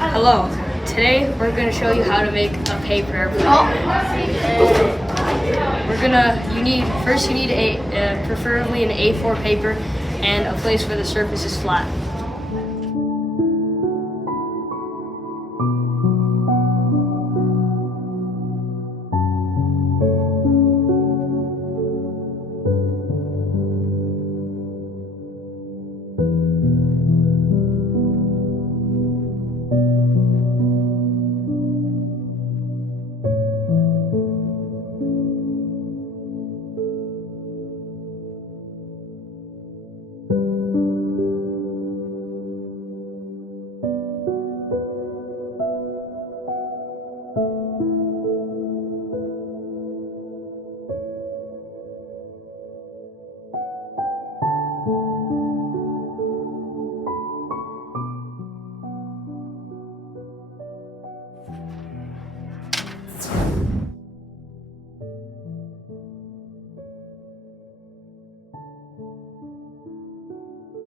Hello. Today we're going to show you how to make a paper airplane. You need preferably an A4 paper and a place where the surface is flat.